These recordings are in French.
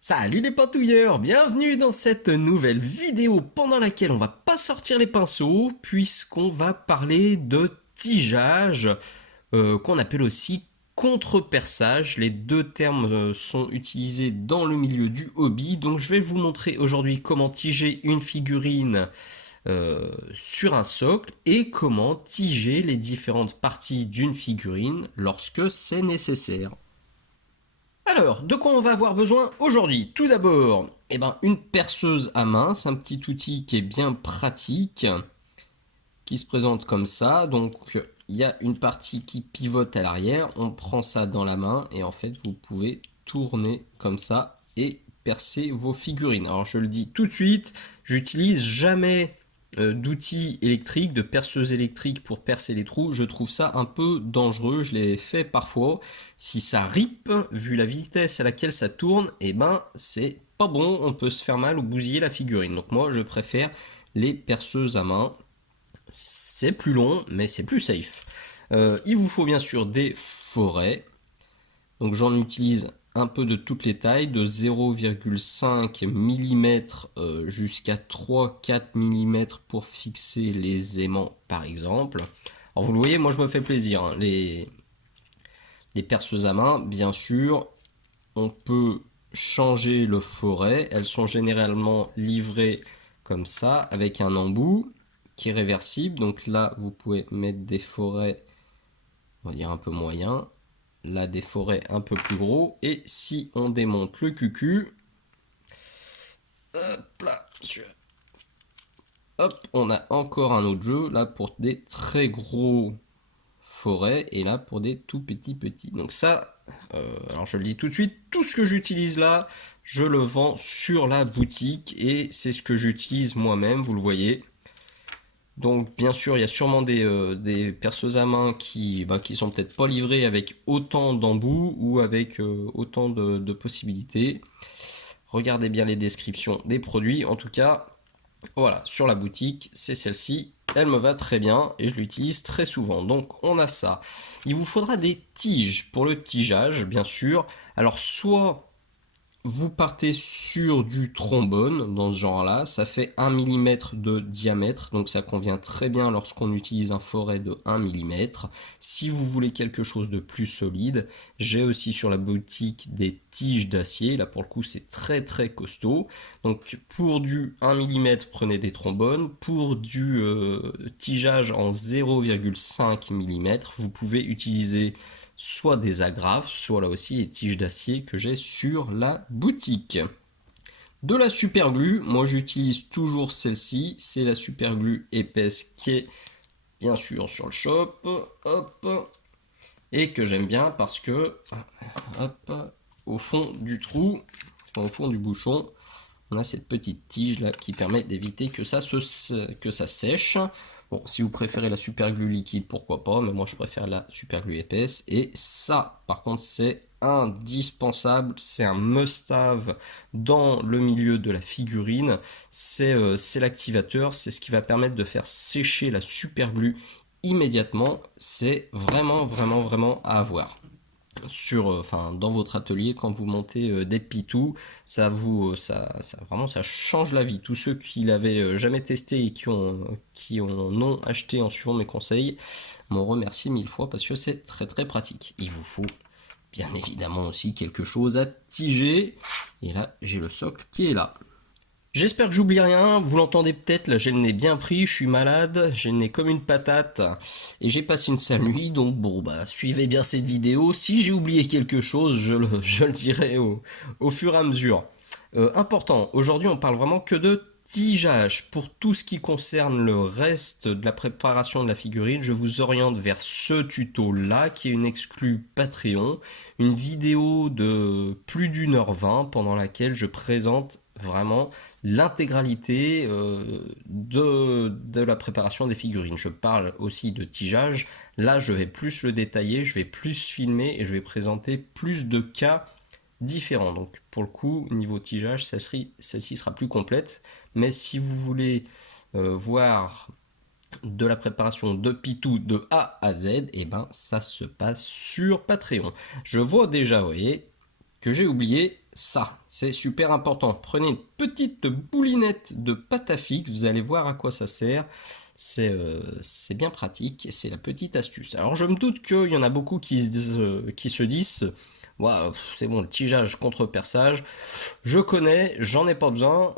Salut les pantouilleurs, bienvenue dans cette nouvelle vidéo pendant laquelle on va pas sortir les pinceaux puisqu'on va parler de tigeage qu'on appelle aussi contreperçage. Les deux termes sont utilisés dans le milieu du hobby, donc je vais vous montrer aujourd'hui comment tiger une figurine sur un socle et comment tiger les différentes parties d'une figurine lorsque c'est nécessaire. Alors, de quoi on va avoir besoin aujourd'hui? Tout d'abord, une perceuse à main, c'est un petit outil qui est bien pratique, qui se présente comme ça. Donc, il y a une partie qui pivote à l'arrière, on prend ça dans la main et en fait, vous pouvez tourner comme ça et percer vos figurines. Alors, je le dis tout de suite, j'utilise jamais d'outils électriques, de perceuses électriques pour percer les trous. Je trouve ça un peu dangereux, je l'ai fait parfois. Si ça rip, vu la vitesse à laquelle ça tourne, c'est pas bon, on peut se faire mal ou bousiller la figurine. Donc moi je préfère les perceuses à main. C'est plus long, mais c'est plus safe. Il vous faut bien sûr des forêts. Donc j'en utilise un peu de toutes les tailles, de 0,5 mm jusqu'à 3-4 mm pour fixer les aimants par exemple. Alors vous le voyez, moi je me fais plaisir, hein. Les perceuses à main, bien sûr, on peut changer le forêt. Elles sont généralement livrées comme ça, avec un embout qui est réversible. Donc là, vous pouvez mettre des forêts, on va dire un peu moyens. Là, des forêts un peu plus gros. Et si on démonte le cucu, hop là, hop, on a encore un autre jeu, là pour des très gros forêts et là pour des tout petits. Donc ça, alors je le dis tout de suite, tout ce que j'utilise là, je le vends sur la boutique et c'est ce que j'utilise moi-même, vous le voyez. Donc bien sûr, il y a sûrement des perceuses à main qui sont peut-être pas livrées avec autant d'embouts ou avec autant de possibilités. Regardez bien les descriptions des produits. En tout cas, voilà, sur la boutique, c'est celle-ci. Elle me va très bien et je l'utilise très souvent. Donc on a ça. Il vous faudra des tiges pour le tigeage, bien sûr. Alors soit vous partez sur du trombone dans ce genre-là, ça fait 1 mm de diamètre, donc ça convient très bien lorsqu'on utilise un forêt de 1 mm. Si vous voulez quelque chose de plus solide, j'ai aussi sur la boutique des tiges d'acier, là pour le coup c'est très costaud. Donc pour du 1 mm, prenez des trombones, pour du tigeage en 0,5 mm, vous pouvez utiliser soit des agrafes, soit là aussi les tiges d'acier que j'ai sur la boutique. De la super glue, moi j'utilise toujours celle-ci, c'est la super glue épaisse qui est bien sûr sur le shop, hop, et que j'aime bien parce que, hop, au fond du trou, au fond du bouchon, on a cette petite tige là qui permet d'éviter que que ça sèche. Bon, si vous préférez la super glue liquide, pourquoi pas, mais moi je préfère la super glue épaisse. Et ça, par contre, c'est indispensable, c'est un must-have dans le milieu de la figurine. C'est l'activateur, c'est ce qui va permettre de faire sécher la super glue immédiatement. C'est vraiment à avoir dans votre atelier quand vous montez des pitous, ça change la vie. Tous ceux qui l'avaient jamais testé et qui ont acheté en suivant mes conseils m'ont remercié 1000 fois parce que c'est très pratique. Il vous faut bien évidemment aussi quelque chose à tiger et là j'ai le socle qui est là. J'espère que j'oublie rien, vous l'entendez peut-être, là j'ai le nez bien pris, je suis malade, j'ai le nez comme une patate et j'ai passé une sale nuit, donc bon suivez bien cette vidéo, si j'ai oublié quelque chose je le dirai au fur et à mesure. Important, aujourd'hui on parle vraiment que de tigeage. Pour tout ce qui concerne le reste de la préparation de la figurine, je vous oriente vers ce tuto là qui est une exclue Patreon, une vidéo de plus d'1h20 pendant laquelle je présente vraiment l'intégralité de la préparation des figurines. Je parle aussi de tigeage. Là, je vais plus le détailler, je vais plus filmer et je vais présenter plus de cas différents. Donc, pour le coup, niveau tigeage, celle-ci sera plus complète. Mais si vous voulez voir de la préparation de Pitou de A à Z, ça se passe sur Patreon. Je vois déjà, vous voyez, que j'ai oublié, ça, c'est super important. Prenez une petite boulinette de pâte à fixe, vous allez voir à quoi ça sert. C'est bien pratique, c'est la petite astuce. Alors je me doute qu'il y en a beaucoup qui se disent, waouh, c'est bon, le tigeage contre perçage, je connais, j'en ai pas besoin,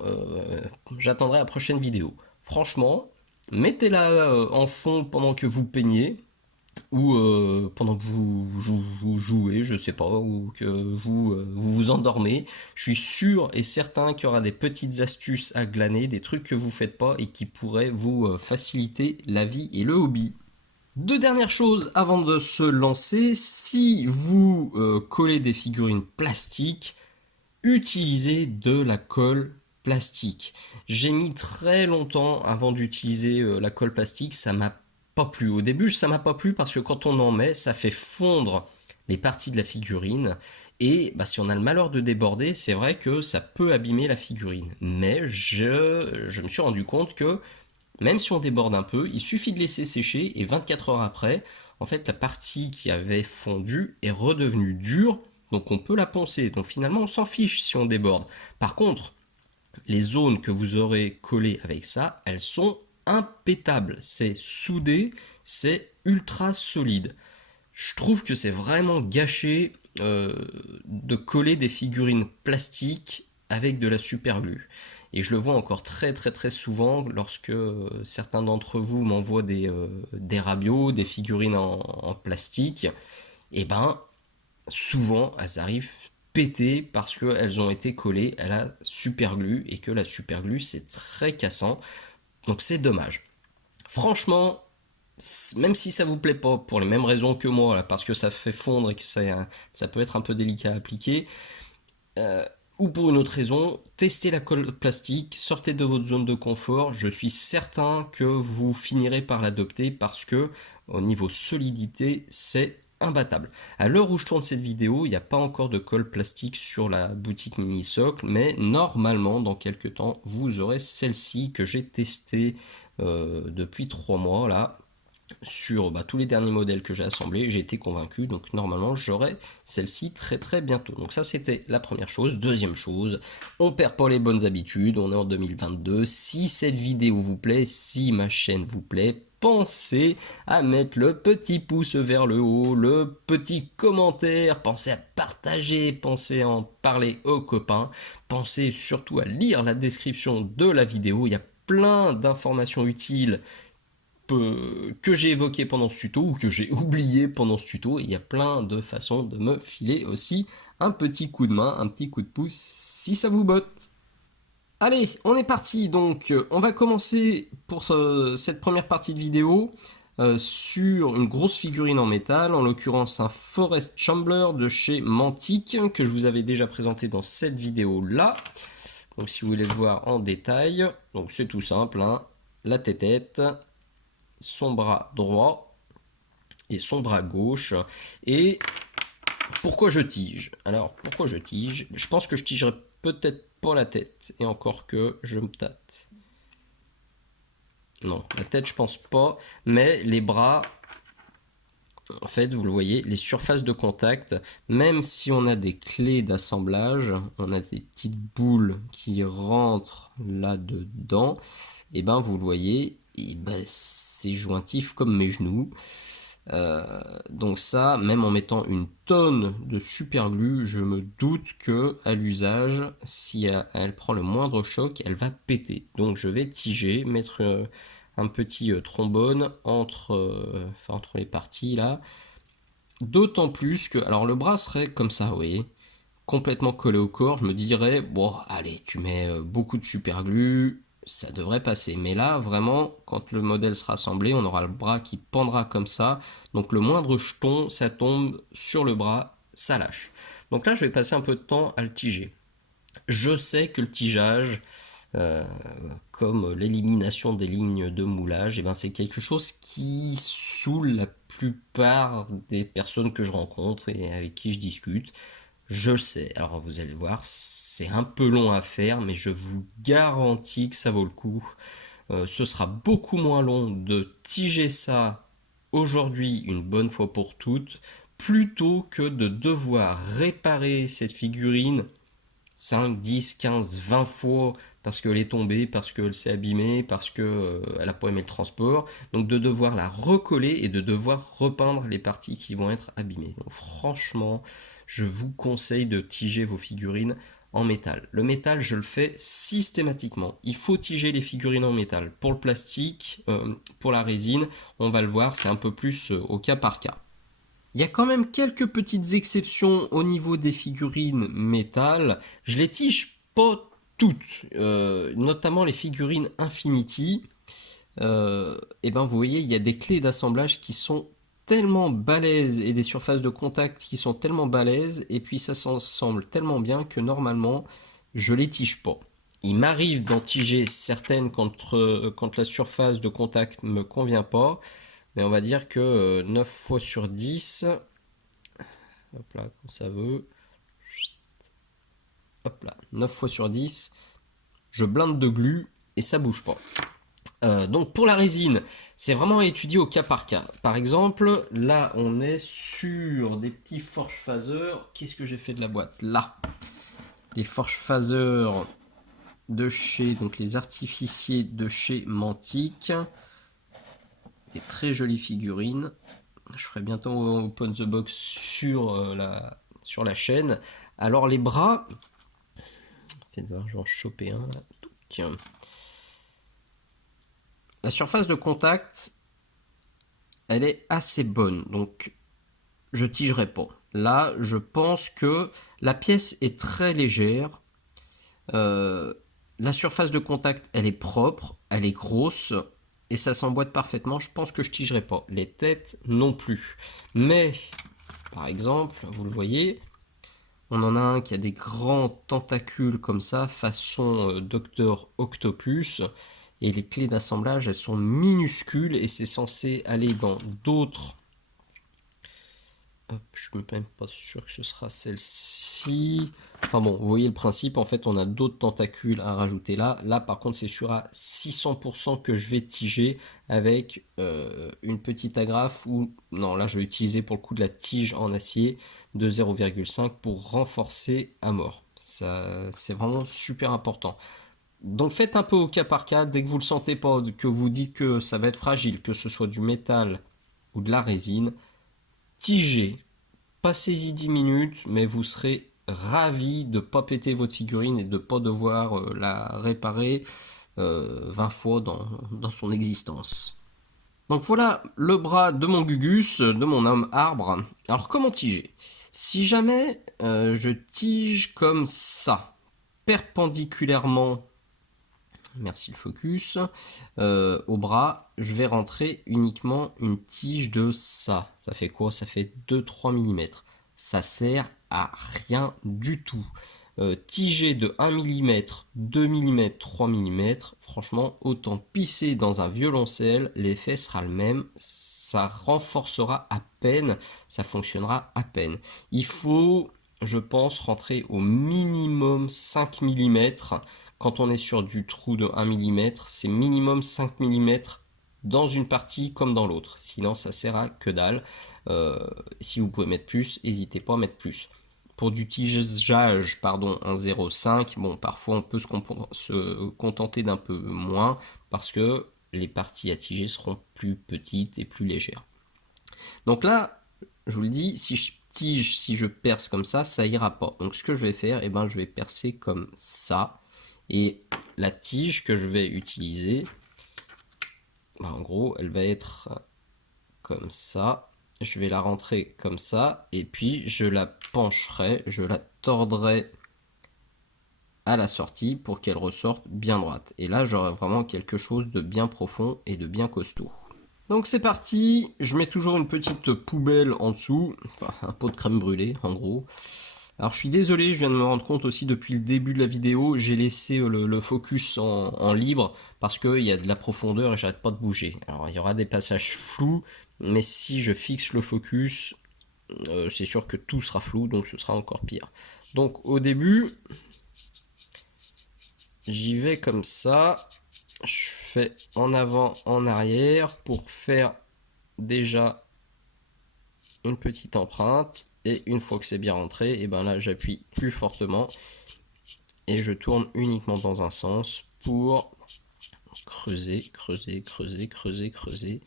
j'attendrai la prochaine vidéo. Franchement, mettez-la en fond pendant que vous peignez, ou pendant que vous jouez, je sais pas, ou que vous vous endormez. Je suis sûr et certain qu'il y aura des petites astuces à glaner, des trucs que vous faites pas et qui pourraient vous faciliter la vie et le hobby. Deux dernières choses avant de se lancer, si vous collez des figurines plastiques, utilisez de la colle plastique. J'ai mis très longtemps avant d'utiliser la colle plastique, ça m'a pas plu. Au début, ça m'a pas plu parce que quand on en met, ça fait fondre les parties de la figurine. Et bah, si on a le malheur de déborder, c'est vrai que ça peut abîmer la figurine. Mais je me suis rendu compte que même si on déborde un peu, il suffit de laisser sécher et 24 heures après, en fait, la partie qui avait fondu est redevenue dure, donc on peut la poncer. Donc finalement, on s'en fiche si on déborde. Par contre, les zones que vous aurez collées avec ça, elles sont impétables. C'est soudé, c'est ultra solide. Je trouve que c'est vraiment gâché de coller des figurines plastiques avec de la superglue. Et je le vois encore très très très souvent lorsque certains d'entre vous m'envoient des rabios, des figurines en plastique. Et ben, souvent elles arrivent pétées parce qu'elles ont été collées à la superglue et que la superglue c'est très cassant. Donc c'est dommage. Franchement, même si ça vous plaît pas pour les mêmes raisons que moi, là, parce que ça fait fondre et que ça peut être un peu délicat à appliquer, euh, ou pour une autre raison, testez la colle plastique, sortez de votre zone de confort. Je suis certain que vous finirez par l'adopter parce que au niveau solidité, c'est imbattable. À l'heure où je tourne cette vidéo, il n'y a pas encore de colle plastique sur la boutique Mini Socle, mais normalement, dans quelques temps, vous aurez celle-ci que j'ai testée depuis 3 mois là sur tous les derniers modèles que j'ai assemblés, j'ai été convaincu, donc normalement j'aurai celle-ci très très bientôt. Donc ça c'était la première chose. Deuxième chose, on perd pas les bonnes habitudes, on est en 2022. Si cette vidéo vous plaît, si ma chaîne vous plaît, pensez à mettre le petit pouce vers le haut, le petit commentaire, pensez à partager, pensez à en parler aux copains, pensez surtout à lire la description de la vidéo, il y a plein d'informations utiles que j'ai évoqué pendant ce tuto ou que j'ai oublié pendant ce tuto. Il y a plein de façons de me filer aussi un petit coup de main, un petit coup de pouce si ça vous botte. Allez, on est parti. Donc, on va commencer pour cette première partie de vidéo sur une grosse figurine en métal, en l'occurrence un Forest Chambler de chez Mantic que je vous avais déjà présenté dans cette vidéo là. Donc, si vous voulez le voir en détail, donc c'est tout simple, hein, la tête, son bras droit et son bras gauche. Et pourquoi je tige? Alors, pourquoi je tige? Je pense que je tigerai peut-être pas la tête. Et encore que je me tâte. Non, la tête, je pense pas. Mais les bras, en fait, vous le voyez, les surfaces de contact, même si on a des clés d'assemblage, on a des petites boules qui rentrent là-dedans, et ben vous le voyez, et ben, c'est jointif comme mes genoux. Donc ça, même en mettant une tonne de superglue, je me doute que à l'usage, si elle prend le moindre choc, elle va péter. Donc je vais tiger, mettre un petit trombone entre les parties là. D'autant plus que, alors le bras serait comme ça, vous voyez, complètement collé au corps. Je me dirais, bon, allez, tu mets beaucoup de superglue, ça devrait passer. Mais là, vraiment, quand le modèle sera assemblé, on aura le bras qui pendra comme ça. Donc le moindre jeton, ça tombe sur le bras, ça lâche. Donc là, je vais passer un peu de temps à le tiger. Je sais que le tigeage, euh, comme l'élimination des lignes de moulage, et ben c'est quelque chose qui saoule la plupart des personnes que je rencontre et avec qui je discute. Je le sais, alors vous allez voir, c'est un peu long à faire, mais je vous garantis que ça vaut le coup. Ce sera beaucoup moins long de tiger ça aujourd'hui une bonne fois pour toutes, plutôt que de devoir réparer cette figurine 5, 10, 15, 20 fois parce qu'elle est tombée, parce qu'elle s'est abîmée, parce qu'elle n'a pas aimé le transport. Donc de devoir la recoller et de devoir repeindre les parties qui vont être abîmées. Donc franchement, je vous conseille de tiger vos figurines en métal. Le métal, je le fais systématiquement. Il faut tiger les figurines en métal. Pour le plastique, pour la résine, on va le voir, c'est un peu plus au cas par cas. Il y a quand même quelques petites exceptions au niveau des figurines métal. Je les tige pas toutes, notamment les figurines Infinity. Et ben vous voyez, il y a des clés d'assemblage qui sont tellement balèzes et des surfaces de contact qui sont tellement balèzes et puis ça s'ensemble tellement bien que normalement je les tige pas. Il m'arrive d'en tiger certaines quand la surface de contact me convient pas, mais on va dire que 9 fois sur 10, hop là, quand ça veut, hop là, 9 fois sur 10, je blinde de glu et ça bouge pas. Donc pour la résine, c'est vraiment à étudier au cas par cas. Par exemple, là on est sur des petits forge phaseurs. Qu'est-ce que j'ai fait de la boîte? Là, des forge phaseurs de chez, donc les artificiers de chez Mantic. Des très jolies figurines. Je ferai bientôt Open the Box sur la chaîne. Alors les bras, faites voir, je vais en choper un là. Tiens. La surface de contact, elle est assez bonne, donc je tigerai pas. Là, je pense que la pièce est très légère. La surface de contact, elle est propre, elle est grosse et ça s'emboîte parfaitement. Je pense que je tigerai pas. Les têtes non plus. Mais, par exemple, vous le voyez, on en a un qui a des grands tentacules comme ça, façon Docteur Octopus. Et les clés d'assemblage, elles sont minuscules et c'est censé aller dans d'autres. Hop, je suis même pas sûr que ce sera celle-ci. Enfin bon, vous voyez le principe, en fait on a d'autres tentacules à rajouter là. Là par contre c'est sûr à 600% que je vais tiger avec une petite agrafe ou... Non, là je vais utiliser pour le coup de la tige en acier de 0,5 pour renforcer à mort. Ça, c'est vraiment super important. Donc faites un peu au cas par cas, dès que vous le sentez pas, que vous dites que ça va être fragile, que ce soit du métal ou de la résine, tigez, passez-y 10 minutes, mais vous serez ravi de ne pas péter votre figurine et de ne pas devoir la réparer 20 fois dans son existence. Donc voilà le bras de mon Gugus, de mon homme arbre. Alors comment tiger? Si jamais je tige comme ça, perpendiculairement, merci le focus, au bras, je vais rentrer uniquement une tige de ça. Ça fait quoi? Ça fait 2-3 mm. Ça sert à rien du tout. Tiger de 1 mm, 2 mm, 3 mm, franchement, autant pisser dans un violoncelle, l'effet sera le même, ça renforcera à peine, ça fonctionnera à peine. Il faut, je pense, rentrer au minimum 5 mm. Quand on est sur du trou de 1 mm, c'est minimum 5 mm dans une partie comme dans l'autre. Sinon, ça sert à que dalle. Si vous pouvez mettre plus, n'hésitez pas à mettre plus. Pour du tigeage en 0,5, bon, parfois on peut se contenter d'un peu moins parce que les parties à tiger seront plus petites et plus légères. Donc là, je vous le dis, si je tige, si je perce comme ça ira pas. Donc ce que je vais faire, je vais percer comme ça. Et la tige que je vais utiliser, en gros, elle va être comme ça. Je vais la rentrer comme ça. Et puis, je la pencherai, je la tordrai à la sortie pour qu'elle ressorte bien droite. Et là, j'aurai vraiment quelque chose de bien profond et de bien costaud. Donc c'est parti, je mets toujours une petite poubelle en dessous, enfin un pot de crème brûlée en gros. Alors je suis désolé, je viens de me rendre compte aussi depuis le début de la vidéo, j'ai laissé le focus en libre parce qu'il y a de la profondeur et j'arrête pas de bouger. Alors il y aura des passages flous, mais si je fixe le focus, c'est sûr que tout sera flou, donc ce sera encore pire. Donc au début, j'y vais comme ça, je fais en avant, en arrière pour faire déjà une petite empreinte. Et une fois que c'est bien rentré, et ben là j'appuie plus fortement. Et je tourne uniquement dans un sens pour creuser, creuser, creuser, creuser, creuser.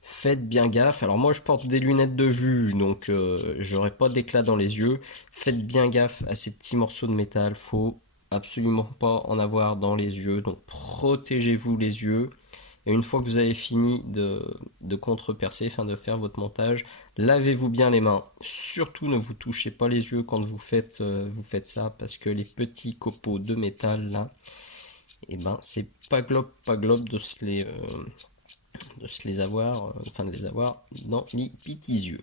Faites bien gaffe. Alors moi je porte des lunettes de vue, donc j'aurai pas d'éclat dans les yeux. Faites bien gaffe à ces petits morceaux de métal. Faut absolument pas en avoir dans les yeux. Donc protégez-vous les yeux. Et une fois que vous avez fini de contre-percer, enfin de faire votre montage, lavez-vous bien les mains. Surtout ne vous touchez pas les yeux quand vous faites ça, parce que les petits copeaux de métal là, et ben c'est pas globe de se les avoir, enfin de les avoir dans les petits yeux.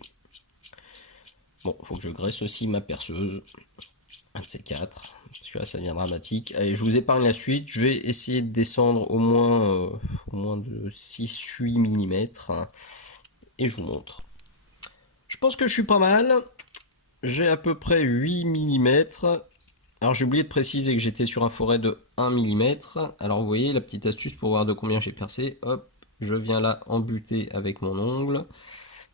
Bon, faut que je graisse aussi ma perceuse, un de ces quatre, parce que là ça devient dramatique. Allez, je vous épargne la suite, je vais essayer de descendre au moins de 6-8 mm, hein, et je vous montre. Je pense que je suis pas mal, j'ai à peu près 8 mm. Alors j'ai oublié de préciser que j'étais sur un forêt de 1 mm. Alors vous voyez la petite astuce pour voir de combien j'ai percé. Hop, je viens là embuter avec mon ongle.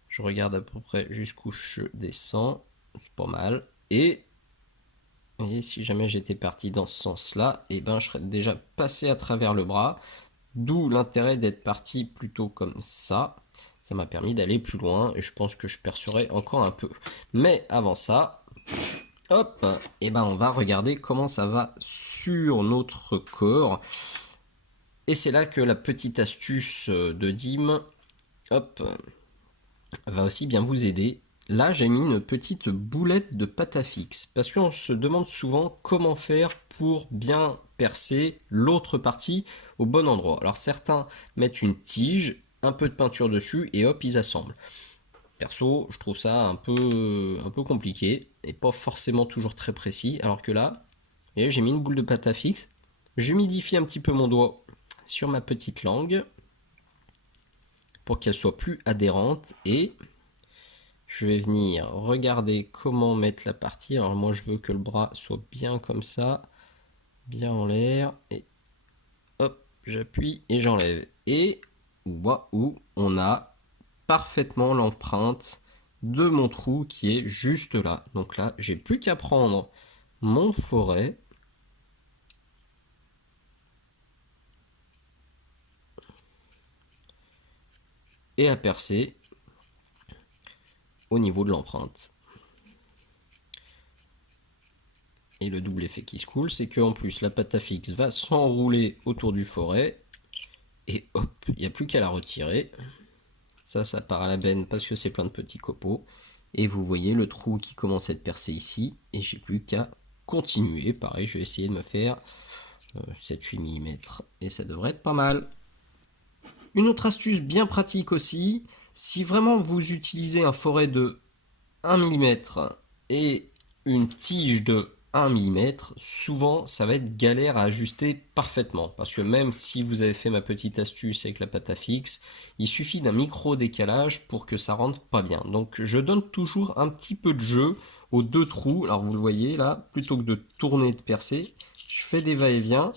Je regarde à peu près jusqu'où je descends. C'est pas mal. Et si jamais j'étais parti dans ce sens-là, et ben je serais déjà passé à travers le bras. D'où l'intérêt d'être parti plutôt comme ça. Ça m'a permis d'aller plus loin et je pense que je percerai encore un peu. Mais avant ça, hop, et ben on va regarder comment ça va sur notre corps. Et c'est là que la petite astuce de Dim, hop, va aussi bien vous aider. Là, j'ai mis une petite boulette de pâte à fixe parce qu'on se demande souvent comment faire pour bien percer l'autre partie au bon endroit. Alors certains mettent une tige, un peu de peinture dessus et hop, ils assemblent. Perso, je trouve ça un peu compliqué et pas forcément toujours très précis. Alors que là, j'ai mis une boule de pâte à fixe, j'humidifie un petit peu mon doigt sur ma petite langue pour qu'elle soit plus adhérente et je vais venir regarder comment mettre la partie. Alors moi je veux que le bras soit bien comme ça, bien en l'air. Et hop, j'appuie et j'enlève. Et waouh, on a parfaitement l'empreinte de mon trou qui est juste là. Donc là, j'ai plus qu'à prendre mon forêt. Et à percer au niveau de l'empreinte. Et le double effet qui se coule, c'est qu'en plus la pâte à fixe va s'enrouler autour du forêt. Et hop, il n'y a plus qu'à la retirer. Ça part à la benne parce que c'est plein de petits copeaux. Et vous voyez le trou qui commence à être percé ici. Et j'ai plus qu'à continuer. Pareil, je vais essayer de me faire 7-8 mm. Et ça devrait être pas mal. Une autre astuce bien pratique aussi, si vraiment vous utilisez un forêt de 1 mm et une tige de 1 mm, souvent ça va être galère à ajuster parfaitement. Parce que même si vous avez fait ma petite astuce avec la pâte à fixe, il suffit d'un micro décalage pour que ça rentre pas bien. Donc je donne toujours un petit peu de jeu aux deux trous. Alors vous le voyez là, plutôt que de tourner et de percer, je fais des va-et-vient.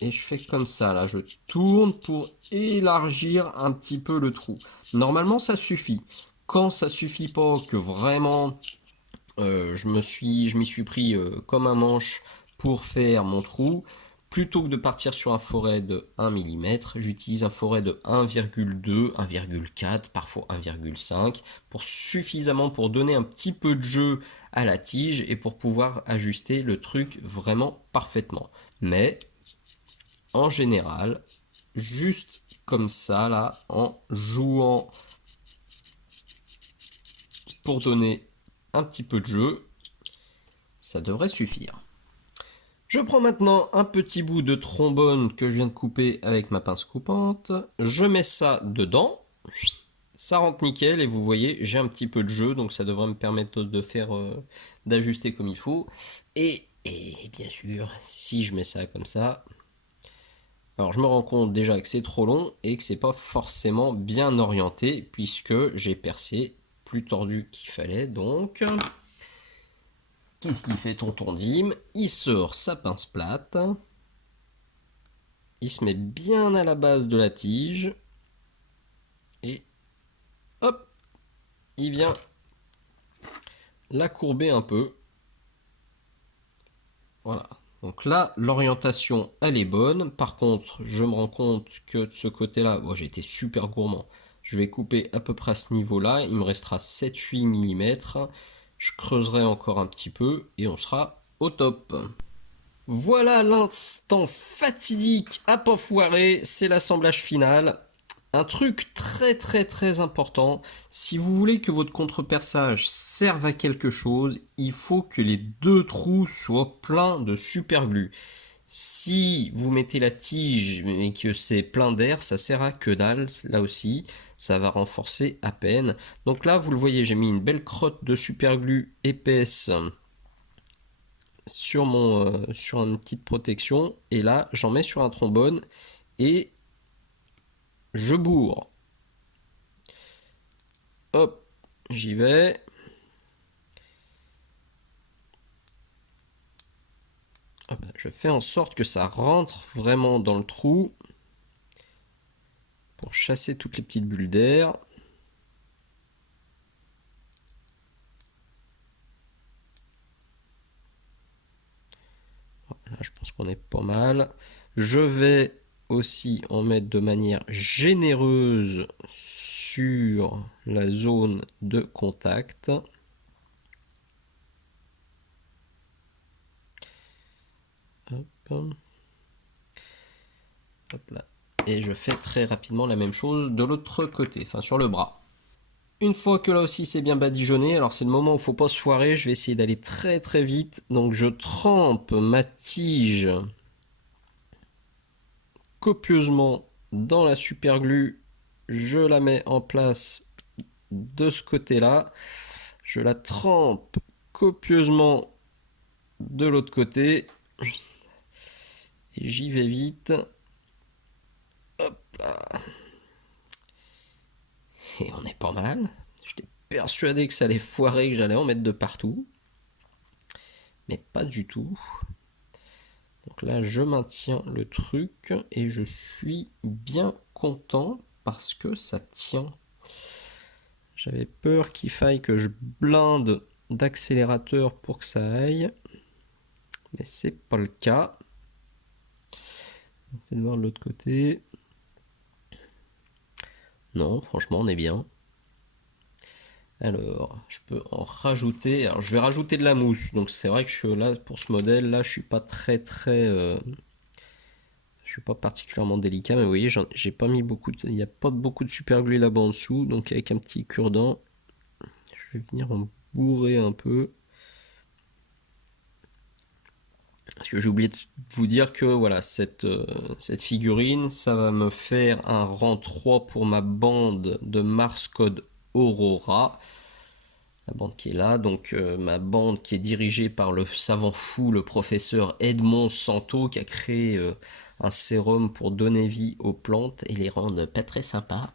Et je fais comme ça, là, je tourne pour élargir un petit peu le trou. Normalement, ça suffit. Quand ça suffit pas, que vraiment je m'y suis pris comme un manche pour faire mon trou, plutôt que de partir sur un forêt de 1 mm, j'utilise un forêt de 1,2, 1,4, parfois 1,5, pour suffisamment pour donner un petit peu de jeu à la tige et pour pouvoir ajuster le truc vraiment parfaitement. Mais en général, juste comme ça là, en jouant pour donner un petit peu de jeu, ça devrait suffire. Je prends maintenant un petit bout de trombone que je viens de couper avec ma pince coupante, je mets ça dedans, ça rentre nickel et vous voyez j'ai un petit peu de jeu donc ça devrait me permettre de faire d'ajuster comme il faut et bien sûr si je mets ça comme ça, alors je me rends compte déjà que c'est trop long et que c'est pas forcément bien orienté puisque j'ai percé plus tordu qu'il fallait. Donc qu'est-ce qu'il fait tonton Dim? Il sort sa pince plate, il se met bien à la base de la tige et hop, il vient la courber un peu. Voilà. Donc là, l'orientation, elle est bonne. Par contre, je me rends compte que de ce côté-là, bon, j'ai été super gourmand. Je vais couper à peu près à ce niveau-là. Il me restera 7-8 mm. Je creuserai encore un petit peu et on sera au top. Voilà l'instant fatidique à pas foirer, c'est l'assemblage final. Un truc très très très important, si vous voulez que votre contreperçage serve à quelque chose, il faut que les deux trous soient pleins de superglue. Si vous mettez la tige et que c'est plein d'air, ça sert à que dalle, là aussi, ça va renforcer à peine. Donc là, vous le voyez, j'ai mis une belle crotte de superglue épaisse sur une petite protection, et là j'en mets sur un trombone et je bourre. Hop, j'y vais. Hop, je fais en sorte que ça rentre vraiment dans le trou pour chasser toutes les petites bulles d'air. Là, je pense qu'on est pas mal. Je vais aussi en mettre de manière généreuse sur la zone de contact. Hop. Hop là. Et je fais très rapidement la même chose de l'autre côté, enfin sur le bras. Une fois que là aussi c'est bien badigeonné, alors c'est le moment où il ne faut pas se foirer, je vais essayer d'aller très très vite. Donc je trempe ma tige copieusement dans la superglue, je la mets en place de ce côté-là, je la trempe copieusement de l'autre côté, et j'y vais vite. Hop là. Et on est pas mal. J'étais persuadé que ça allait foirer, que j'allais en mettre de partout. Mais pas du tout. Donc là, je maintiens le truc et je suis bien content parce que ça tient. J'avais peur qu'il faille que je blinde d'accélérateur pour que ça aille. Mais c'est pas le cas. On va voir de l'autre côté. Non, franchement, on est bien. Alors, je peux en rajouter. Alors, je vais rajouter de la mousse. Donc, c'est vrai que là, pour ce modèle, là, je suis pas très, très. Je suis pas particulièrement délicat, mais vous voyez, j'ai pas mis beaucoup. Il n'y a pas beaucoup de superglue là-bas en dessous. Donc, avec un petit cure-dent, je vais venir en bourrer un peu. Parce que j'ai oublié de vous dire que voilà, cette figurine, ça va me faire un rang 3 pour ma bande de Mars Code Aurora. La bande qui est là, donc ma bande qui est dirigée par le savant fou, le professeur Edmond Santo, qui a créé un sérum pour donner vie aux plantes et les rendre pas très sympas.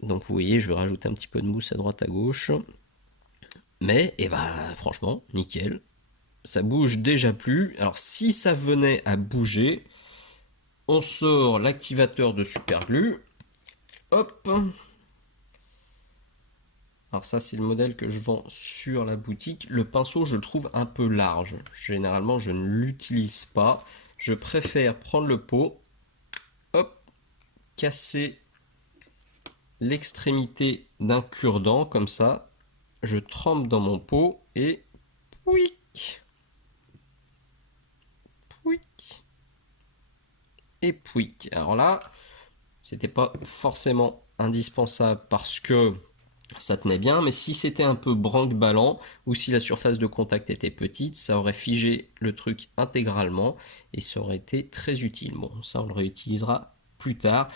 Donc vous voyez, je vais rajouter un petit peu de mousse à droite à gauche. Mais, eh ben, franchement, nickel. Ça bouge déjà plus. Alors si ça venait à bouger, on sort l'activateur de superglue. Hop. Alors ça c'est le modèle que je vends sur la boutique. Le pinceau je le trouve un peu large. Généralement je ne l'utilise pas. Je préfère prendre le pot, hop, casser l'extrémité d'un cure-dent comme ça. Je trempe dans mon pot et pouic, pouic et pouic. Alors là, c'était pas forcément indispensable parce que ça tenait bien, mais si c'était un peu branque-ballant ou si la surface de contact était petite, ça aurait figé le truc intégralement et ça aurait été très utile. Bon, ça on le réutilisera plus tard.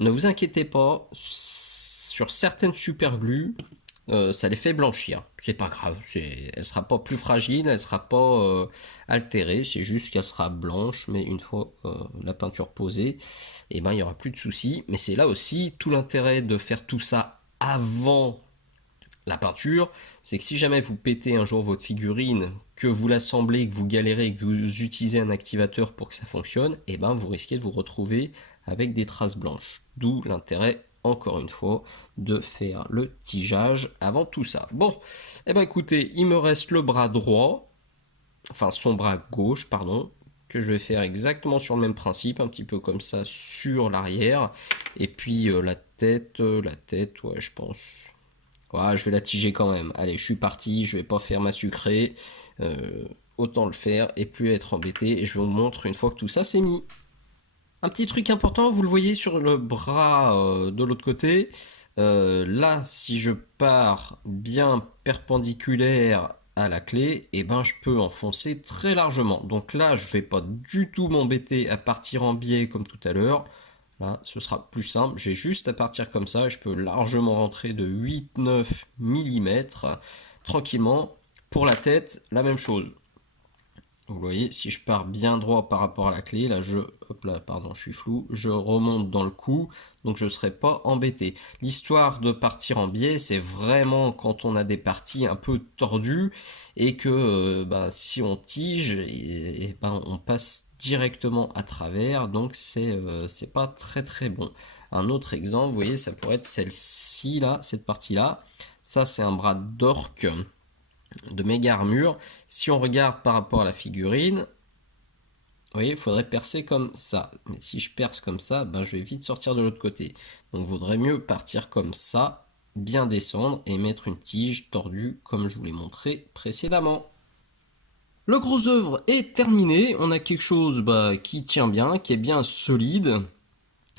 Ne vous inquiétez pas, sur certaines superglues, ça les fait blanchir. C'est pas grave, elle sera pas plus fragile, elle sera pas altérée, c'est juste qu'elle sera blanche, mais une fois la peinture posée, et ben il y aura plus de soucis. Mais c'est là aussi tout l'intérêt de faire tout ça avant la peinture, c'est que si jamais vous pétez un jour votre figurine, que vous l'assemblez, que vous galérez, que vous utilisez un activateur pour que ça fonctionne, et ben vous risquez de vous retrouver avec des traces blanches. D'où l'intérêt encore une fois, de faire le tigeage avant tout ça. Bon, eh ben écoutez, il me reste le bras droit, enfin son bras gauche, pardon, que je vais faire exactement sur le même principe, un petit peu comme ça sur l'arrière. Et puis la tête, ouais, je pense. Ouais, je vais la tiger quand même. Allez, je suis parti, je vais pas faire ma sucrée. Autant le faire et plus être embêté. Et je vous montre une fois que tout ça c'est mis. Un petit truc important, vous le voyez sur le bras de l'autre côté. Là, si je pars bien perpendiculaire à la clé, et ben je peux enfoncer très largement. Donc là, je vais pas du tout m'embêter à partir en biais comme tout à l'heure. Là, ce sera plus simple. J'ai juste à partir comme ça. Je peux largement rentrer de 8-9 mm tranquillement. Pour la tête, la même chose. Vous voyez, si je pars bien droit par rapport à la clé, là hop là, pardon, je suis flou, je remonte dans le cou, donc je ne serai pas embêté. L'histoire de partir en biais, c'est vraiment quand on a des parties un peu tordues et que si on tige, on passe directement à travers, donc c'est pas très très bon. Un autre exemple, vous voyez, ça pourrait être celle-ci là, cette partie-là. Ça, c'est un bras d'orque de méga armure. Si on regarde par rapport à la figurine, vous voyez, il faudrait percer comme ça. Mais si je perce comme ça, ben, je vais vite sortir de l'autre côté. Donc il vaudrait mieux partir comme ça, bien descendre et mettre une tige tordue comme je vous l'ai montré précédemment. Le gros œuvre est terminé. On a quelque chose qui tient bien, qui est bien solide.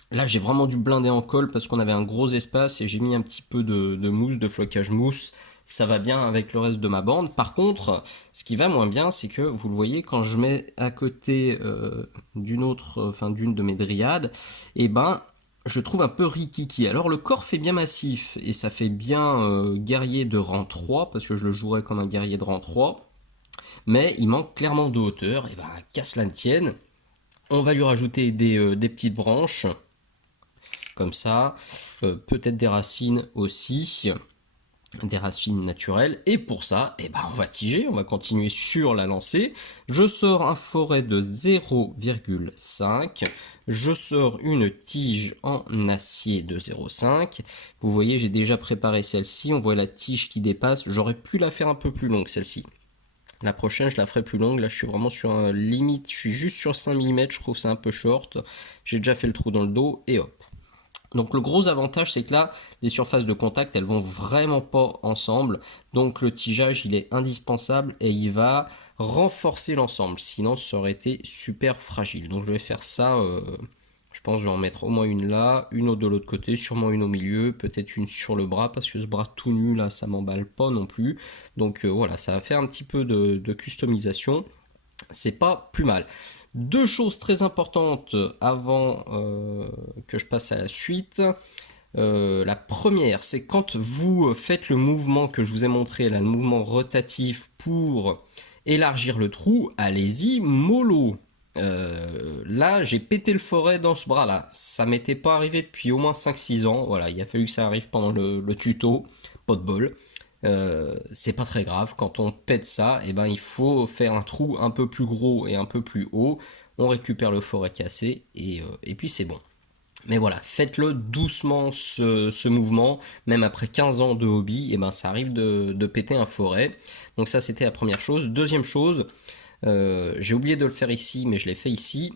Là, j'ai vraiment dû blinder en colle parce qu'on avait un gros espace et j'ai mis un petit peu de mousse, de flocage mousse. Ça va bien avec le reste de ma bande. Par contre, ce qui va moins bien, c'est que vous le voyez, quand je mets à côté d'une de mes dryades, et je trouve un peu rikiki. Alors le corps fait bien massif et ça fait bien guerrier de rang 3 parce que je le jouerais comme un guerrier de rang 3. Mais il manque clairement de hauteur. Et qu'à cela ne tienne, on va lui rajouter des petites branches comme ça, peut-être des racines aussi, des racines naturelles, et pour ça, on va tiger, on va continuer sur la lancée. Je sors un forêt de 0,5, je sors une tige en acier de 0,5, vous voyez j'ai déjà préparé celle-ci, on voit la tige qui dépasse, j'aurais pu la faire un peu plus longue celle-ci. La prochaine, je la ferai plus longue. Là, je suis vraiment sur un limite. Je suis juste sur 5 mm. Je trouve ça un peu short. J'ai déjà fait le trou dans le dos et hop. Donc le gros avantage, c'est que là, les surfaces de contact, elles vont vraiment pas ensemble. Donc le tigeage, il est indispensable et il va renforcer l'ensemble. Sinon, ça aurait été super fragile. Donc je vais faire ça. Je pense que je vais en mettre au moins une là, une autre de l'autre côté, sûrement une au milieu, peut-être une sur le bras, parce que ce bras tout nu là, ça m'emballe pas non plus. Donc voilà, ça va faire un petit peu de customisation. C'est pas plus mal. Deux choses très importantes avant que je passe à la suite. La première, c'est quand vous faites le mouvement que je vous ai montré, là, le mouvement rotatif pour élargir le trou, allez-y, mollo. Là, j'ai pété le forêt dans ce bras-là. Ça m'était pas arrivé depuis au moins 5-6 ans. Voilà, il a fallu que ça arrive pendant le tuto. Pas de bol. C'est pas très grave. Quand on pète ça, il faut faire un trou un peu plus gros et un peu plus haut. On récupère le forêt cassé et puis c'est bon. Mais voilà, faites-le doucement ce mouvement. Même après 15 ans de hobby, ça arrive de péter un forêt. Donc ça, c'était la première chose. Deuxième chose, j'ai oublié de le faire ici, mais je l'ai fait ici.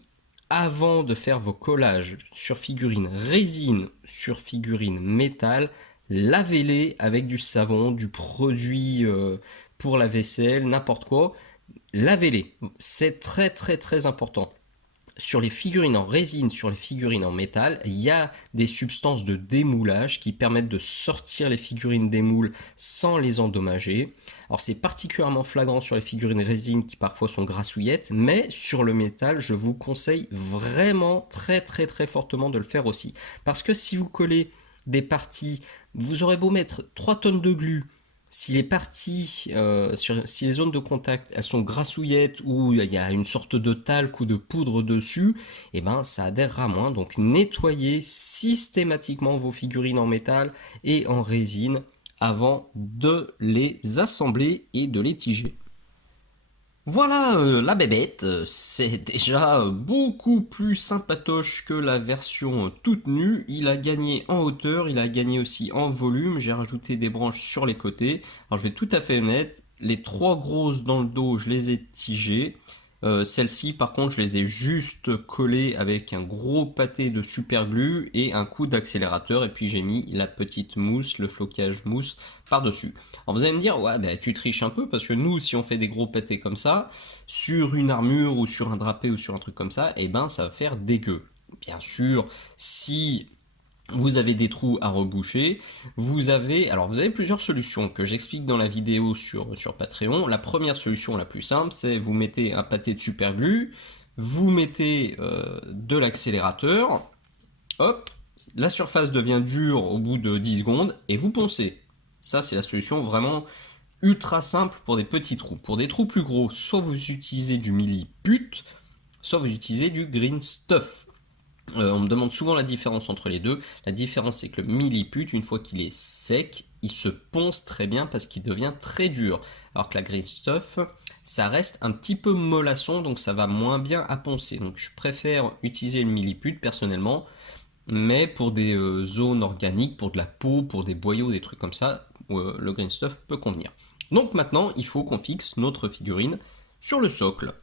Avant de faire vos collages sur figurines résine, sur figurines métal, lavez-les avec du savon, du produit pour la vaisselle, n'importe quoi. Lavez-les. C'est très très très important. Sur les figurines en résine, sur les figurines en métal, il y a des substances de démoulage qui permettent de sortir les figurines des moules sans les endommager. Alors c'est particulièrement flagrant sur les figurines résine qui parfois sont grassouillettes, mais sur le métal, je vous conseille vraiment très très très fortement de le faire aussi. Parce que si vous collez des parties, vous aurez beau mettre 3 tonnes de glu, si les parties, si les zones de contact, elles sont grassouillettes ou il y a une sorte de talc ou de poudre dessus, ça adhérera moins. Donc nettoyez systématiquement vos figurines en métal et en résine avant de les assembler et de les tiger. Voilà, la bébête, c'est déjà beaucoup plus sympatoche que la version toute nue. Il a gagné en hauteur, il a gagné aussi en volume. J'ai rajouté des branches sur les côtés. Alors je vais être tout à fait honnête, les trois grosses dans le dos, je les ai tigées. Celles-ci, par contre, je les ai juste collées avec un gros pâté de super glue et un coup d'accélérateur. Et puis j'ai mis la petite mousse, le flocage mousse par-dessus. Alors vous allez me dire, ouais, bah, tu triches un peu parce que nous, si on fait des gros pâtés comme ça, sur une armure ou sur un drapé ou sur un truc comme ça, eh ben ça va faire dégueu. Bien sûr, si vous avez des trous à reboucher, vous avez plusieurs solutions que j'explique dans la vidéo sur Patreon. La première solution la plus simple, c'est vous mettez un pâté de super glue, vous mettez de l'accélérateur, hop, la surface devient dure au bout de 10 secondes et vous poncez. Ça, c'est la solution vraiment ultra simple pour des petits trous. Pour des trous plus gros, soit vous utilisez du milliput, soit vous utilisez du green stuff. On me demande souvent la différence entre les deux. La différence, c'est que le milliput, une fois qu'il est sec, il se ponce très bien parce qu'il devient très dur. Alors que la green stuff, ça reste un petit peu mollasson, donc ça va moins bien à poncer. Donc je préfère utiliser le milliput personnellement, mais pour des zones organiques, pour de la peau, pour des boyaux, des trucs comme ça, le green stuff peut convenir. Donc maintenant, il faut qu'on fixe notre figurine sur le socle.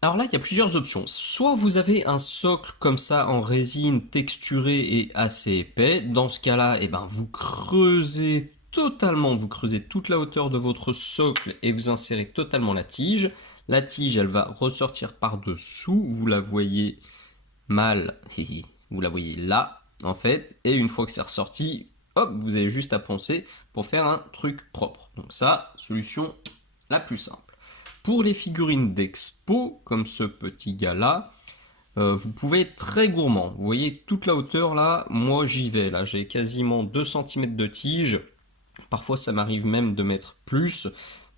Alors là, il y a plusieurs options. Soit vous avez un socle comme ça en résine texturé et assez épais. Dans ce cas-là, eh ben, vous creusez totalement, vous creusez toute la hauteur de votre socle et vous insérez totalement la tige. La tige, elle va ressortir par-dessous. Vous la voyez mal, vous la voyez là, en fait. Et une fois que c'est ressorti, hop, vous avez juste à poncer pour faire un truc propre. Donc ça, solution la plus simple. Pour les figurines d'expo, comme ce petit gars-là, vous pouvez être très gourmand. Vous voyez toute la hauteur là, moi j'y vais. Là, j'ai quasiment 2 cm de tige. Parfois, ça m'arrive même de mettre plus.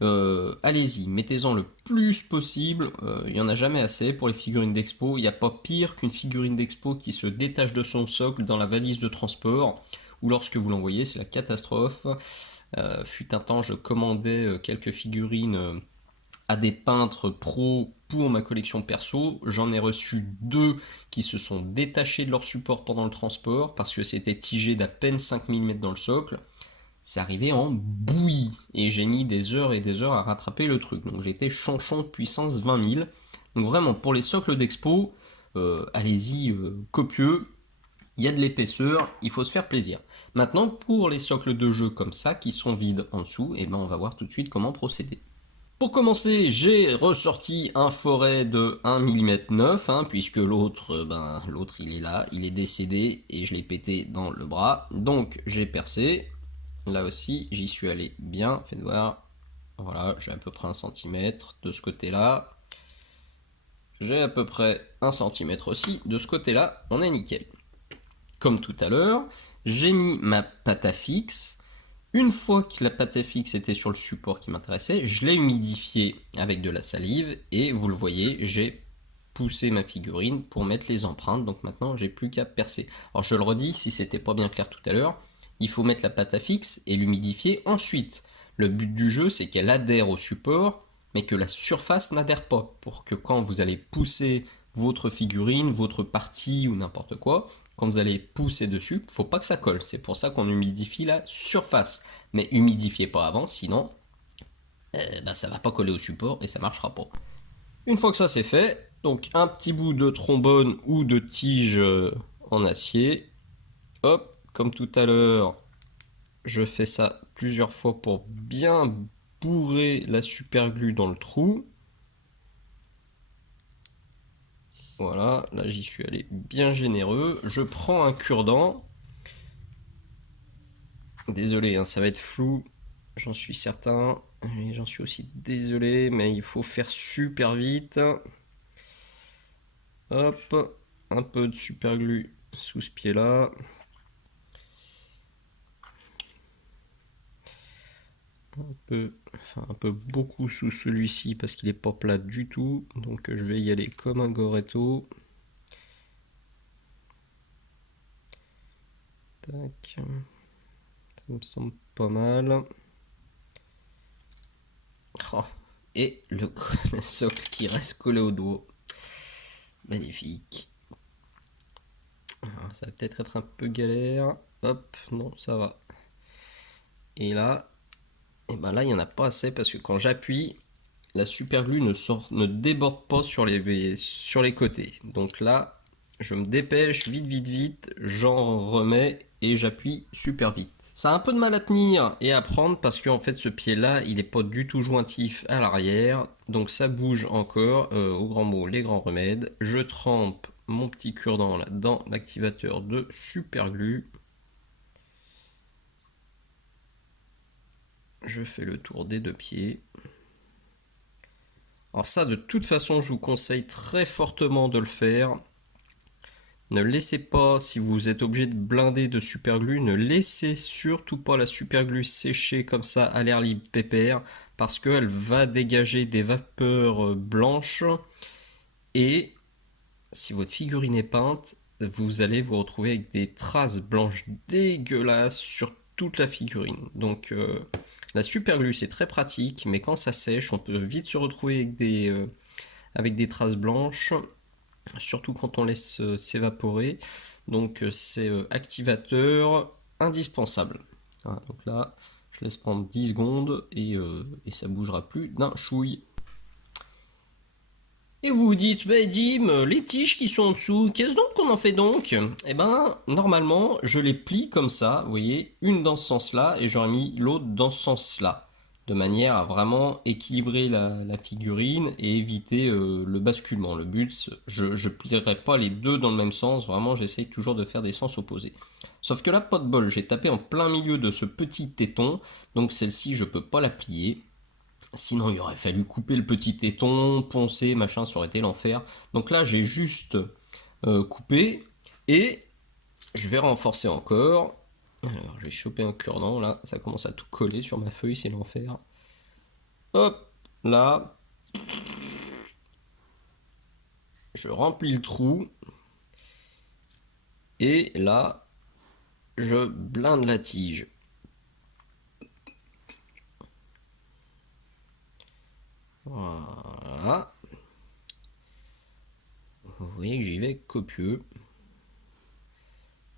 Allez-y, mettez-en le plus possible. Il n'y en a jamais assez pour les figurines d'expo. Il n'y a pas pire qu'une figurine d'expo qui se détache de son socle dans la valise de transport. Ou lorsque vous l'envoyez, c'est la catastrophe. Fut un temps, je commandais quelques figurines à des peintres pros pour ma collection perso. J'en ai reçu deux qui se sont détachés de leur support pendant le transport parce que c'était tigé d'à peine 5 mm dans le socle. C'est arrivé en bouillie et j'ai mis des heures et des heures à rattraper le truc. Donc j'étais chanchon puissance 20 000. Donc vraiment pour les socles d'expo, allez-y copieux. Il y a de l'épaisseur, il faut se faire plaisir. Maintenant pour les socles de jeu comme ça qui sont vides en dessous, et ben on va voir tout de suite comment procéder. Pour commencer, j'ai ressorti un forêt de 1 mm 9, puisque l'autre il est là, il est décédé et je l'ai pété dans le bras. Donc j'ai percé. Là aussi, j'y suis allé bien. Faites voir. Voilà, j'ai à peu près 1 cm de ce côté-là. J'ai à peu près 1 cm aussi de ce côté-là. On est nickel. Comme tout à l'heure, j'ai mis ma pâte à fixe. Une fois que la pâte à fixe était sur le support qui m'intéressait, je l'ai humidifié avec de la salive et vous le voyez, j'ai poussé ma figurine pour mettre les empreintes. Donc maintenant, j'ai plus qu'à percer. Alors je le redis, si c'était pas bien clair tout à l'heure, il faut mettre la pâte à fixe et l'humidifier ensuite. Le but du jeu, c'est qu'elle adhère au support, mais que la surface n'adhère pas, pour que quand vous allez pousser votre figurine, votre partie ou n'importe quoi, quand vous allez pousser dessus, faut pas que ça colle. C'est pour ça qu'on humidifie la surface. Mais humidifiez pas avant, sinon ça va pas coller au support et ça marchera pas. Une fois que ça c'est fait, donc un petit bout de trombone ou de tige en acier. Hop, comme tout à l'heure, je fais ça plusieurs fois pour bien bourrer la super glue dans le trou. Voilà, là j'y suis allé bien généreux. Je prends un cure-dent. Désolé, ça va être flou, j'en suis certain. Et j'en suis aussi désolé, mais il faut faire super vite. Hop, un peu de super glue sous ce pied-là. Un peu beaucoup sous celui-ci parce qu'il est pas plat du tout. Donc je vais y aller comme un goretto. Tac. Ça me semble pas mal. Oh, Et le socle qui reste collé au dos. Magnifique. Alors, ça va peut-être être un peu galère. Hop, non, ça va. Et là, et ben là, il n'y en a pas assez parce que quand j'appuie, la super glue ne déborde pas sur les côtés. Donc là, je me dépêche vite, vite, vite, j'en remets et j'appuie super vite. Ça a un peu de mal à tenir et à prendre parce qu'en fait ce pied-là, il n'est pas du tout jointif à l'arrière. Donc ça bouge encore. Au grand mot, les grands remèdes. Je trempe mon petit cure-dent là dans l'activateur de super glue. Je fais le tour des deux pieds. Alors ça, de toute façon, je vous conseille très fortement de le faire. Ne laissez pas, si vous êtes obligé de blinder de superglue, ne laissez surtout pas la superglue sécher comme ça à l'air libre pépère, parce qu'elle va dégager des vapeurs blanches. Et si votre figurine est peinte, vous allez vous retrouver avec des traces blanches dégueulasses sur toute la figurine. Donc la superglue c'est très pratique, mais quand ça sèche, on peut vite se retrouver avec des traces blanches, surtout quand on laisse s'évaporer. Donc c'est activateur indispensable. Voilà, donc là, je laisse prendre 10 secondes et ça bougera plus d'un chouille. Et vous vous dites, bah Dim, les tiges qui sont en dessous, qu'est-ce donc qu'on en fait donc? Eh ben, normalement, je les plie comme ça, vous voyez, une dans ce sens-là, et j'aurais mis l'autre dans ce sens-là, de manière à vraiment équilibrer la figurine et éviter le basculement. Le but, je plierai pas les deux dans le même sens, vraiment, j'essaye toujours de faire des sens opposés. Sauf que là, pas de bol, j'ai tapé en plein milieu de ce petit téton, donc celle-ci, je peux pas la plier. Sinon, il aurait fallu couper le petit téton, poncer, machin, ça aurait été l'enfer. Donc là, j'ai juste coupé et je vais renforcer encore. Alors, je vais choper un cure-dent, là, ça commence à tout coller sur ma feuille, c'est l'enfer. Hop, là. Je remplis le trou. Et là, je blinde la tige. Voilà. Vous voyez que j'y vais copieux.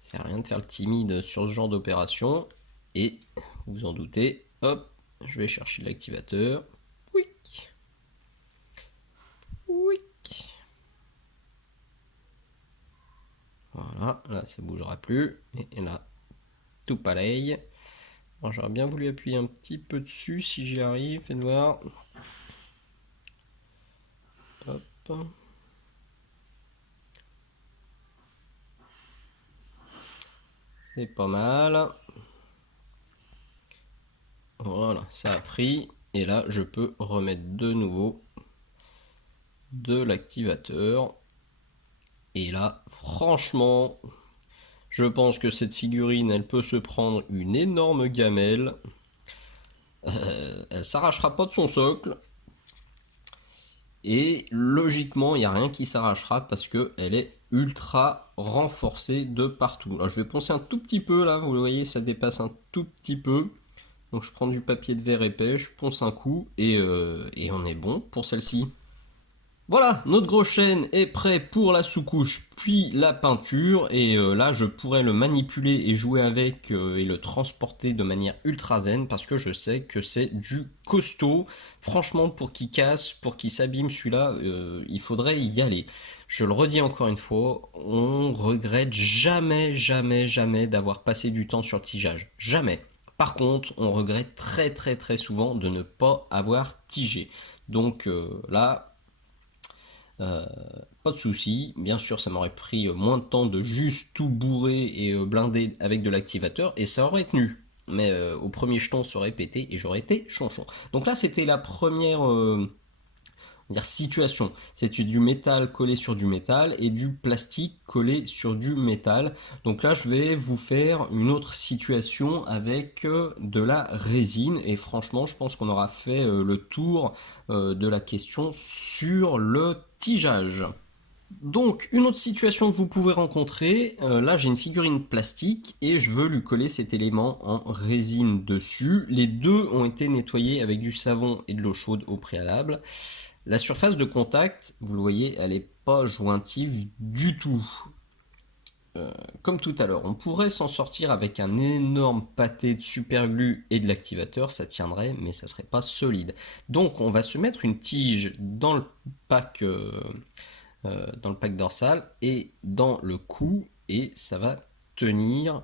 C'est rien de faire le timide sur ce genre d'opération. Et vous vous en doutez, hop, je vais chercher l'activateur. Oui. Oui. Voilà, là ça bougera plus. Et là, tout pareil. Alors j'aurais bien voulu appuyer un petit peu dessus si j'y arrive. Faites voir. Hop. C'est pas mal. Voilà, ça a pris. Et là, je peux remettre de nouveau de l'activateur. Et là, franchement, je pense que cette figurine, elle peut se prendre une énorme gamelle. Elle s'arrachera pas de son socle. Et logiquement, il n'y a rien qui s'arrachera parce qu'elle est ultra renforcée de partout. Alors je vais poncer un tout petit peu là, vous le voyez, ça dépasse un tout petit peu. Donc je prends du papier de verre épais, je ponce un coup et on est bon pour celle-ci. Voilà, notre gros chêne est prêt pour la sous-couche puis la peinture et là je pourrais le manipuler et jouer avec et le transporter de manière ultra zen parce que je sais que c'est du costaud. Franchement, pour qu'il casse, pour qu'il s'abîme celui-là, il faudrait y aller. Je le redis encore une fois, on regrette jamais, jamais, jamais d'avoir passé du temps sur le tigeage. Jamais. Par contre, on regrette très très très souvent de ne pas avoir tigé. Donc là, pas de souci, bien sûr ça m'aurait pris moins de temps de juste tout bourrer et blinder avec de l'activateur et ça aurait tenu. Mais au premier jeton ça aurait pété et j'aurais été chonchon. Donc là c'était la première on va dire situation. C'était du métal collé sur du métal et du plastique collé sur du métal. Donc là je vais vous faire une autre situation avec de la résine et franchement je pense qu'on aura fait le tour de la question sur le tigeage. Donc, une autre situation que vous pouvez rencontrer, là j'ai une figurine plastique et je veux lui coller cet élément en résine dessus. Les deux ont été nettoyés avec du savon et de l'eau chaude au préalable. La surface de contact, vous le voyez, elle n'est pas jointive du tout. Comme tout à l'heure, on pourrait s'en sortir avec un énorme pâté de superglue et de l'activateur, ça tiendrait, mais ça serait pas solide. Donc on va se mettre une tige pack, dans le pack dorsal et dans le cou, et ça va tenir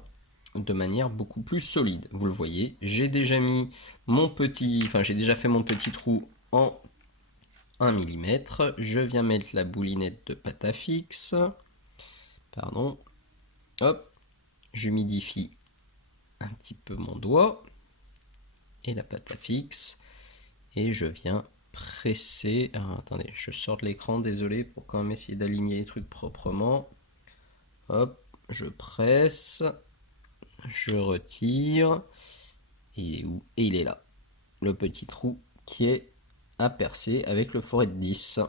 de manière beaucoup plus solide. Vous le voyez, j'ai déjà mis j'ai déjà fait mon petit trou en 1 mm. Je viens mettre la boulinette de pâte à fixe. Pardon. Hop, j'humidifie un petit peu mon doigt et la pâte à fixe et je viens presser. Alors, attendez, je sors de l'écran, désolé, pour quand même essayer d'aligner les trucs proprement. Hop, je presse, je retire et où? Et il est là, le petit trou qui est à percer avec le forêt de 10.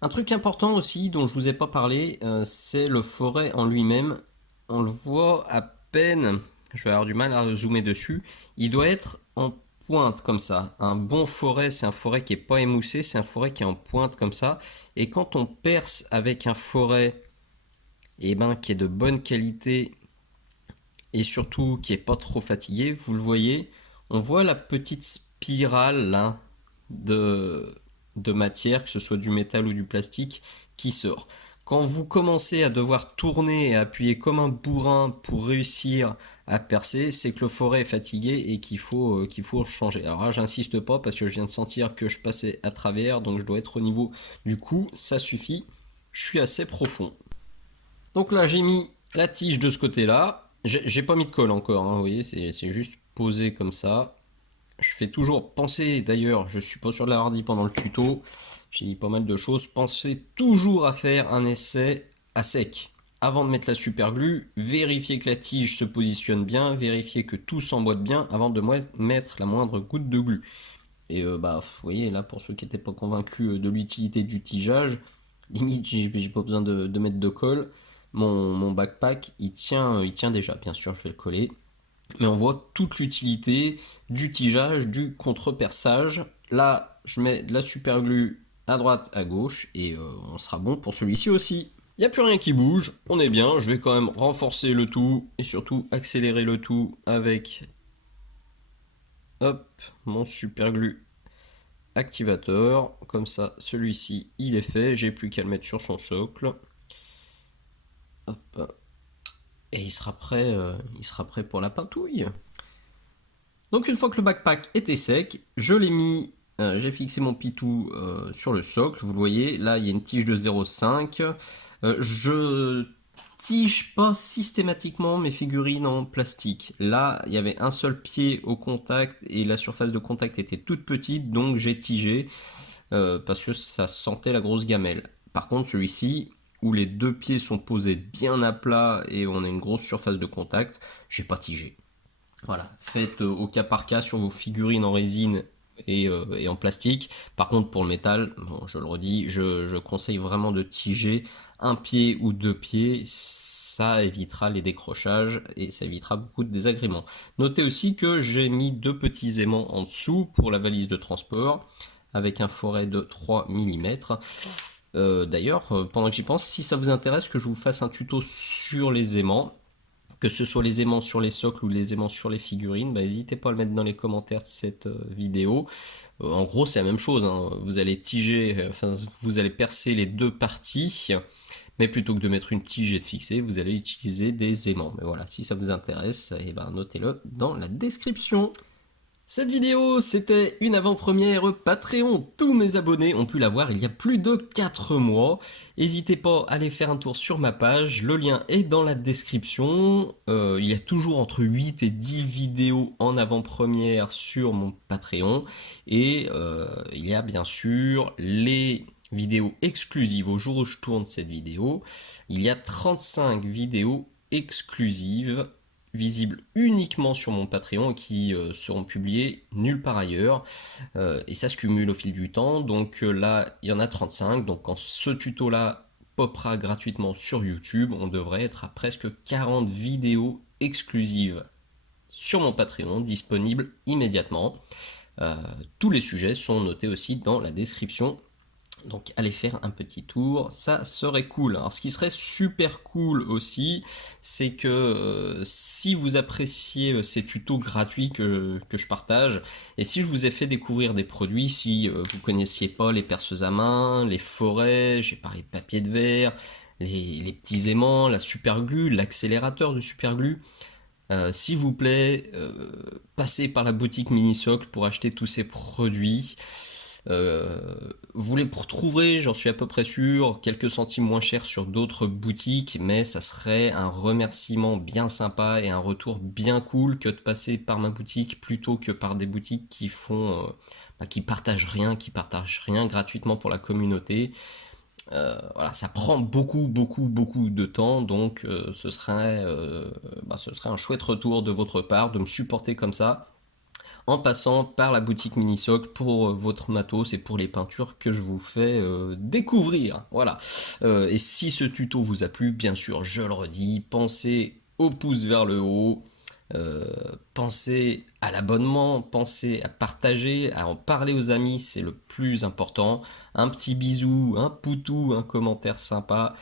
Un truc important aussi dont je vous ai pas parlé, c'est le forêt en lui-même. On le voit à peine, je vais avoir du mal à zoomer dessus. Il doit être en pointe comme ça. Un bon forêt, c'est un forêt qui est pas émoussé, c'est un forêt qui est en pointe comme ça. Et quand on perce avec un forêt, qui est de bonne qualité et surtout qui est pas trop fatigué, vous le voyez, on voit la petite spirale là de matière, que ce soit du métal ou du plastique, qui sort. Quand vous commencez à devoir tourner et appuyer comme un bourrin pour réussir à percer, c'est que le forêt est fatigué et qu'il faut changer. Alors là, j'insiste pas parce que je viens de sentir que je passais à travers, donc je dois être au niveau du cou, ça suffit. Je suis assez profond. Donc là, j'ai mis la tige de ce côté-là. J'ai pas mis de colle encore, hein, vous voyez, c'est juste posé comme ça. Je fais toujours penser, d'ailleurs, je suis pas sûr de l'avoir dit pendant le tuto, j'ai dit pas mal de choses, pensez toujours à faire un essai à sec. Avant de mettre la superglue, vérifiez que la tige se positionne bien, vérifiez que tout s'emboîte bien avant de mettre la moindre goutte de glu. Et vous voyez, là, pour ceux qui n'étaient pas convaincus de l'utilité du tigeage, limite, j'ai pas besoin de mettre de colle. Mon backpack, il tient déjà, bien sûr, je vais le coller. Mais on voit toute l'utilité du tigeage, du contre-perçage. Là, je mets de la superglue à droite, à gauche, et on sera bon pour celui-ci aussi. Il n'y a plus rien qui bouge, on est bien. Je vais quand même renforcer le tout, et surtout accélérer le tout avec hop, mon superglue activateur. Comme ça, celui-ci, il est fait. J'ai plus qu'à le mettre sur son socle. Hop. Et il sera prêt pour la pintouille. Donc une fois que le backpack était sec, je l'ai mis, j'ai fixé mon pitou sur le socle. Vous le voyez, là il y a une tige de 0,5. Je tige pas systématiquement mes figurines en plastique. Là, il y avait un seul pied au contact et la surface de contact était toute petite, donc j'ai tigé parce que ça sentait la grosse gamelle. Par contre, celui-ci, où les deux pieds sont posés bien à plat et on a une grosse surface de contact, j'ai pas tigé. Voilà, faites au cas par cas sur vos figurines en résine et en plastique. Par contre, pour le métal, bon, je le redis, je conseille vraiment de tiger un pied ou deux pieds. Ça évitera les décrochages et ça évitera beaucoup de désagréments. Notez aussi que j'ai mis deux petits aimants en dessous pour la valise de transport avec un forêt de 3 mm. D'ailleurs, pendant que j'y pense, si ça vous intéresse que je vous fasse un tuto sur les aimants, que ce soit les aimants sur les socles ou les aimants sur les figurines, n'hésitez pas à le mettre dans les commentaires de cette vidéo. En gros, c'est la même chose, hein. Vous allez vous allez percer les deux parties, mais plutôt que de mettre une tige et de fixer, vous allez utiliser des aimants. Mais voilà, si ça vous intéresse, notez-le dans la description. Cette vidéo, c'était une avant-première Patreon. Tous mes abonnés ont pu la voir il y a plus de 4 mois. N'hésitez pas à aller faire un tour sur ma page, le lien est dans la description. Il y a toujours entre 8 et 10 vidéos en avant-première sur mon Patreon. Et il y a bien sûr les vidéos exclusives au jour où je tourne cette vidéo. Il y a 35 vidéos exclusives visibles uniquement sur mon Patreon et qui seront publiées nulle part ailleurs. Et ça se cumule au fil du temps. Donc là, il y en a 35. Donc quand ce tuto-là popera gratuitement sur YouTube, on devrait être à presque 40 vidéos exclusives sur mon Patreon, disponibles immédiatement. Tous les sujets sont notés aussi dans la description. Donc allez faire un petit tour, ça serait cool. Alors ce qui serait super cool aussi, c'est que si vous appréciez ces tutos gratuits que je partage, et si je vous ai fait découvrir des produits, si vous connaissiez pas les perceuses à main, les forêts, j'ai parlé de papier de verre, les petits aimants, la superglue, l'accélérateur de superglue, s'il vous plaît, passez par la boutique Minisocle pour acheter tous ces produits. Vous les retrouverez, j'en suis à peu près sûr, quelques centimes moins cher sur d'autres boutiques, mais ça serait un remerciement bien sympa et un retour bien cool que de passer par ma boutique plutôt que par des boutiques qui partagent rien gratuitement pour la communauté. Voilà, ça prend beaucoup de temps, donc ce serait un chouette retour de votre part de me supporter comme ça en passant par la boutique Minisoc pour votre matos et pour les peintures que je vous fais découvrir. Voilà. Et si ce tuto vous a plu, bien sûr, je le redis, pensez au pouce vers le haut, euh, pensez à l'abonnement, pensez à partager, à en parler aux amis, c'est le plus important. Un petit bisou, un poutou, un commentaire sympa.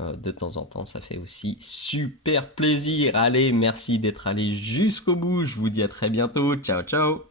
De temps en temps, ça fait aussi super plaisir. Allez, merci d'être allé jusqu'au bout. Je vous dis à très bientôt. Ciao, ciao.